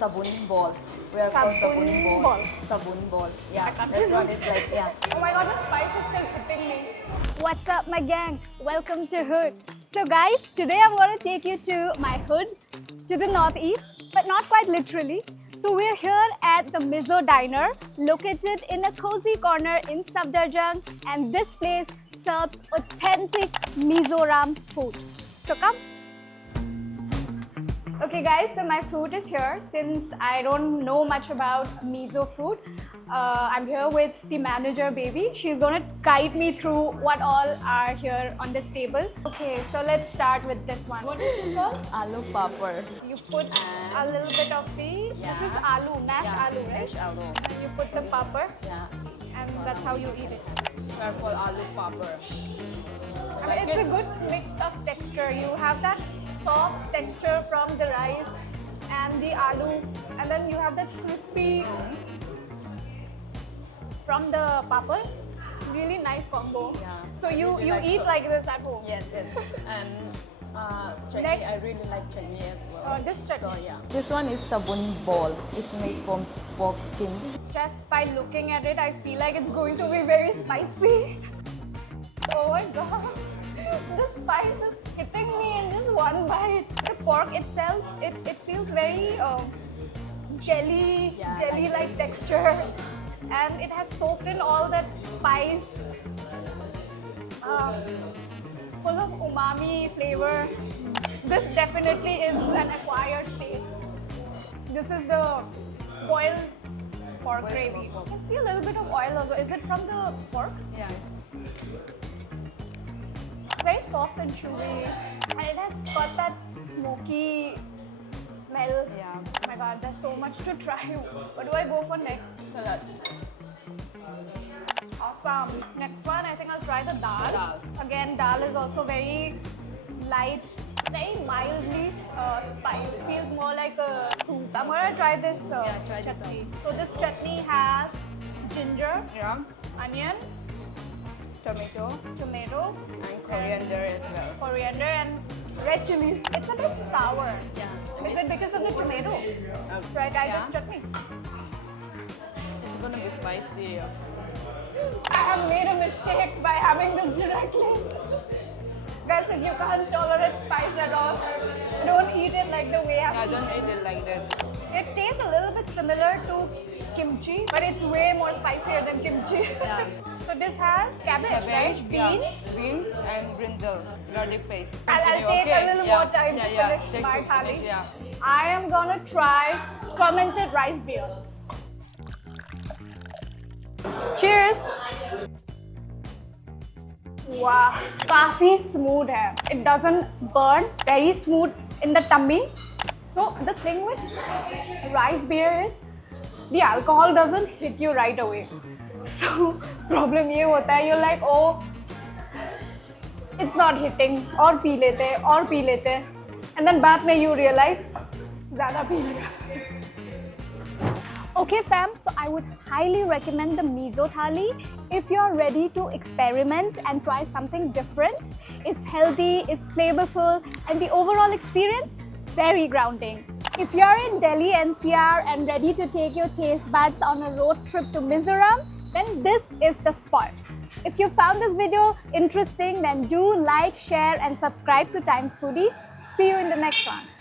sabun ball. We are called sabun ball. Sabun ball. Yeah, that's what it's like. Yeah. Oh my god, the spice is still hitting me. What's up, my gang? Welcome to Hood. So guys, today I'm going to take you to my hood, to the northeast, but not quite literally. So we're here at the Mizo Diner, located in a cozy corner in Safdarjung, and this place serves authentic mizoram food. So come. Okay guys, so my food is here. Since I don't know much about miso food, I'm here with the manager, baby. She's gonna guide me through what all are here on this table. Okay, so let's start with this one. What is this called? Aloo Popper. You put a little bit of the, this is aloo, mashed aloo, right? Mashed aloo. And you put the popper, Yeah. and that's how you eat it. We are called Aloo Popper. I mean, it's a good mix of texture. You have that soft texture from the rice and the aloo, and then you have that crispy from the popper. Really nice combo. Yeah. So you like eat so. like this at home? Yes, yes. And chutney, Next. I really like chutney as well. This chutney. So yeah. This one is sabun ball. It's made from pork skin. Just by looking at it, I feel like it's going to be very spicy. Oh my god. The spice is hitting me in just one bite. The pork itself, it feels very jelly-like texture, and it has soaked in all that spice, full of umami flavor. This definitely is an acquired taste. This is the boiled pork gravy. I can see a little bit of oil also. Is it from the pork? Yeah. It's very soft and chewy, and it has got that smoky smell. Yeah. Oh my god, there's so much to try. What do I go for next? Salad. Awesome. Next one, I think I'll try the dal. Dal. Again, dal is also very light, very mildly spiced. Feels more like a soup. I'm gonna try this try this chutney. So this chutney has ginger, Yeah. onion, Tomato. and Coriander as well. coriander and red chilies. It's a bit sour. Yeah. Is it because of the tomato? Should I try this chutney? It's gonna be spicy. I have made a mistake by having this directly. Guys, if you can't tolerate spice at all, don't eat it like the way Yeah, don't eat it like that. It tastes a little bit similar to kimchi, but it's way more spicier than kimchi. Yeah. So this has cabbage, right? Beans. Yeah. Beans and brinjal, garlic paste. I'll take a little more time to finish Take my to thali. finish, yeah. I am gonna try fermented rice beer. Cheers! Wow, काफी smooth है. It doesn't burn. Very smooth in the tummy. So the thing with rice beer is the alcohol doesn't hit you right away. So problem ये होता है, you're like, oh, it's not hitting. और P लेते. And then बाद में you realize ज़्यादा P लिया. Okay fam, so I would highly recommend the miso thali if you're ready to experiment and try something different. It's healthy, it's flavorful, and the overall experience, very grounding. If you're in Delhi NCR and ready to take your taste buds on a road trip to Mizoram, then this is the spot. If you found this video interesting, then do like, share and subscribe to Times Foodie. See you in the next one.